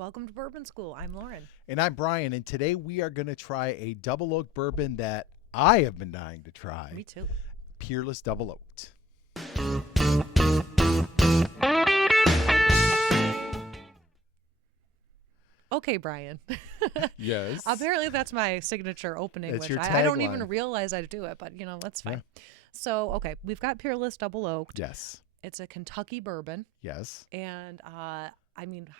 Welcome to Bourbon School. I'm Lauren. And I'm Brian, and today we are going to try a double oak bourbon that I have been dying to try. Me too. Peerless Double Oaked. Okay, Brian. Yes. Apparently that's my signature opening, That's which your I don't even tagline. realize I do it, but that's fine. Yeah. So, okay, we've got Peerless Double Oaked. Yes. It's a Kentucky bourbon, Yes. and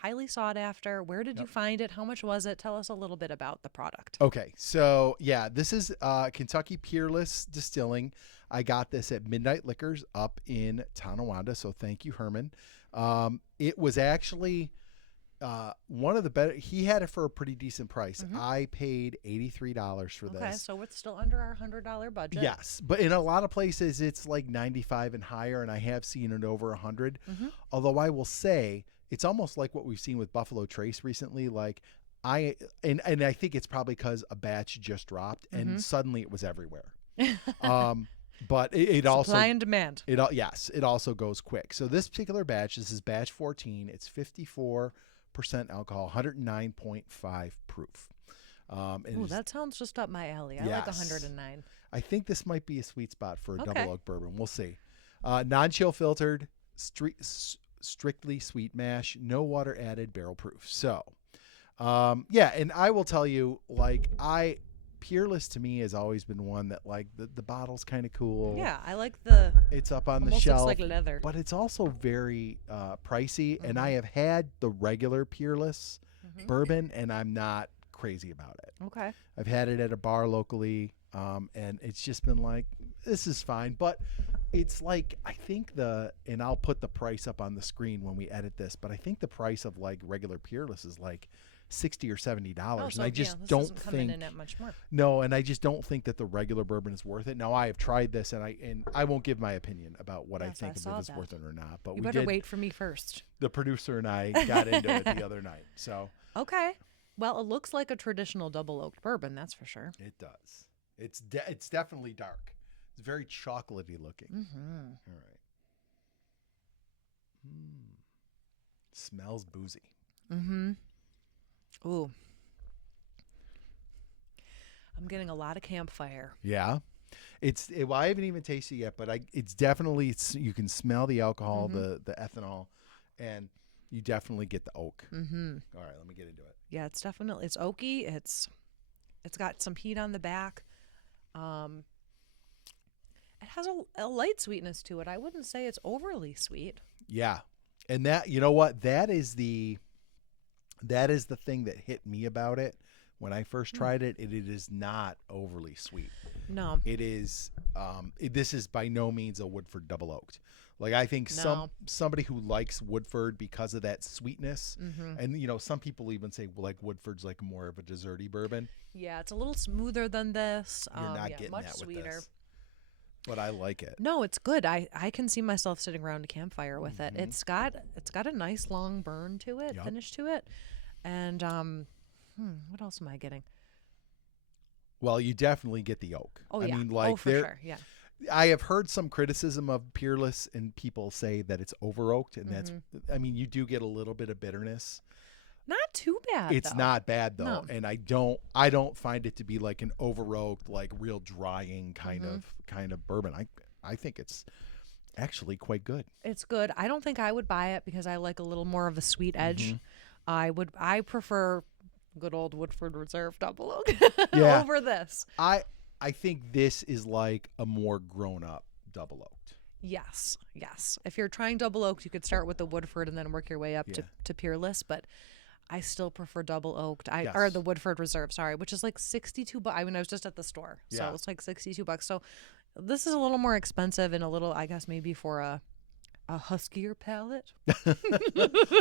highly sought after. Where did you find it? How much was it? Tell us a little bit about the product. Okay, so yeah, this is Kentucky Peerless Distilling. I got this at Midnight Liquors up in Tonawanda, so thank you, Herman. It was actually one of the better. He had it for a pretty decent price. Mm-hmm. I paid $83 for this. Okay, so it's still under our $100 budget. Yes, but in a lot of places it's like 95 and higher, and I have seen it over 100. Mm-hmm. Although I will say it's almost like what we've seen with Buffalo Trace recently. Like I think it's probably because a batch just dropped and suddenly it was everywhere. But it also supply and demand. It also goes quick. So this particular batch, this is batch 14. It's 54% alcohol, 109.5 proof. Ooh, that sounds just up my alley. I like 109. I think this might be a sweet spot for a Okay. double oak bourbon. We'll see. Non-chill filtered, strictly sweet mash, no water added, barrel proof. So, and I will tell you, Peerless to me has always been one that the bottle's kind of cool. Yeah, I like It's up on the almost shelf, looks like leather. but it's also very pricey. And I have had the regular Peerless bourbon, and I'm not crazy about it. Okay. I've had it at a bar locally, and it's just been like, this is fine. But it's like, I think and I'll put the price up on the screen when we edit this, but I think the price of regular Peerless is like $60 or $70. And I just this don't isn't coming think, in at much more. no, and I just don't think that the regular bourbon is worth it. Now I have tried this, and I won't give my opinion about what I Yes, think I of saw if it's that. worth it or not. But You we better did. wait for me first. The producer and I got into it the other night. So Okay. Well, it looks like a traditional double oaked bourbon, that's for sure. it does. It's definitely dark. It's very chocolatey looking. Mm-hmm. All right. Smells boozy. Mm-hmm. Ooh. I'm getting a lot of campfire. Yeah. Well, I haven't even tasted it yet, but it's definitely, you can smell the alcohol, the ethanol, and you definitely get the oak. Mm-hmm. All right, let me get into it. Yeah, it's oaky. It's got some heat on the back. It has a light sweetness to it. I wouldn't say it's overly sweet. Yeah. And that, you know what? That is the thing that hit me about it. When I first tried it, it is not overly sweet. No. It is. This is by no means a Woodford double oaked. I think No. somebody who likes Woodford because of that sweetness, and some people even say Woodford's more of a desserty bourbon. Yeah, it's a little smoother than this. You're not getting much that with sweeter. this, but I like it. No, it's good. I can see myself sitting around a campfire with it. It's got a nice long burn to it, Yep. finish to it, and what else am I getting? Well, you definitely get the oak. Oh I yeah, mean, for sure, yeah. I have heard some criticism of Peerless, and people say that it's over oaked, and that's. I mean, you do get a little bit of bitterness. Not too bad. It's though. not bad though, No. and I don't find it to be like an over oaked, real drying kind of bourbon. I think it's actually quite good. It's good. I don't think I would buy it because I like a little more of a sweet edge. I prefer good old Woodford Reserve double oak Yeah. over this. I think this is like a more grown up double oaked. Yes. If you're trying double oaked, you could start with the Woodford and then work your way up to Peerless, but I still prefer double oaked. Or the Woodford Reserve, sorry, which is like $62. I mean, I was just at the store, so it's like $62. So this is a little more expensive and a little, I guess, maybe for a huskier palate.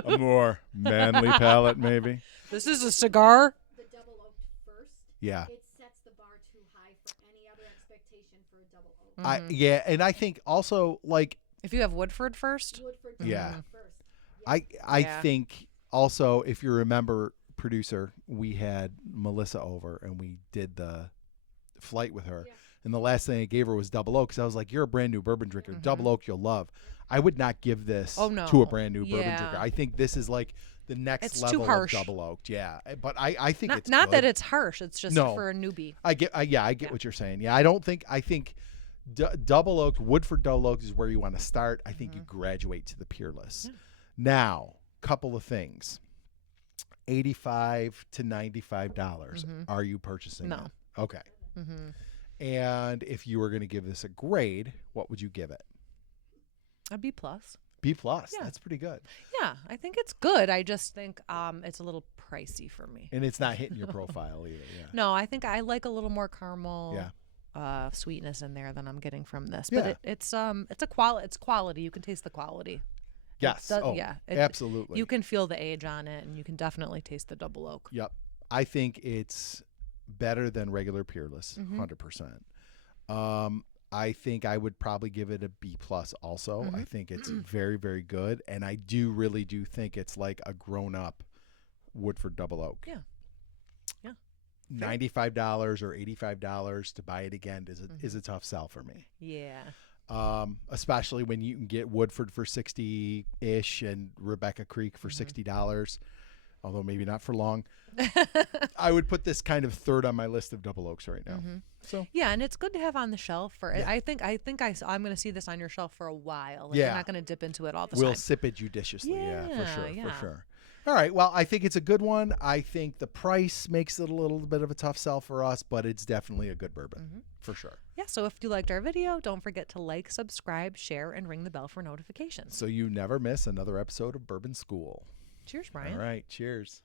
A more manly palate, maybe. This is a cigar. The double oaked first. Yeah. It sets the bar too high for any other expectation for a double oak. And I think also If you have Woodford first. Woodford Yeah. first. I Yeah. think also, if you remember, producer, we had Melissa over and we did the flight with her. Yeah. And the last thing I gave her was double oak, because I was like, you're a brand new bourbon drinker. Double oak you'll love. I would not give this Oh, no. to a brand new bourbon Yeah. drinker. I think this is like the next It's level too harsh. of double oaked. Yeah, but I think it's not good. that it's harsh. It's just No. for a newbie. I get what you're saying. Yeah, I think double oaked, Woodford double oaked is where you want to start. I think you graduate to the Peerless. Yeah. Now, couple of things. $85 to $95. Are you purchasing No. it? Okay. Mm-hmm. And if you were going to give this a grade, what would you give it? A B plus. B plus. Yeah. That's pretty good. Yeah, I think it's good. I just think it's a little pricey for me. And it's not hitting your profile either. Yeah. No, I think I like a little more caramel. Yeah. Sweetness in there than I'm getting from this. Yeah. But it's quality. You can taste the quality. Yes. Absolutely. You can feel the age on it, and you can definitely taste the double oak. Yep. I think it's better than regular Peerless, 100%. I think I would probably give it a B plus also. I think it's very, very good. And I really do think it's like a grown up Woodford double oak. Yeah. Yeah. $95 or $85 to buy it again is a tough sell for me. Yeah. Especially when you can get Woodford for 60-ish and Rebecca Creek for $60, although maybe not for long. I would put this kind of third on my list of double oaks right now. So yeah, and it's good to have on the shelf for it. I think I'm going to see this on your shelf for a while. Like, you're not going to dip into it all the time. We'll sip it judiciously. Yeah, for Yeah. sure. All right. Well, I think it's a good one. I think the price makes it a little bit of a tough sell for us, but it's definitely a good bourbon for sure. Yeah. So if you liked our video, don't forget to like, subscribe, share, and ring the bell for notifications. So you never miss another episode of Bourbon School. Cheers, Brian. All right. Cheers.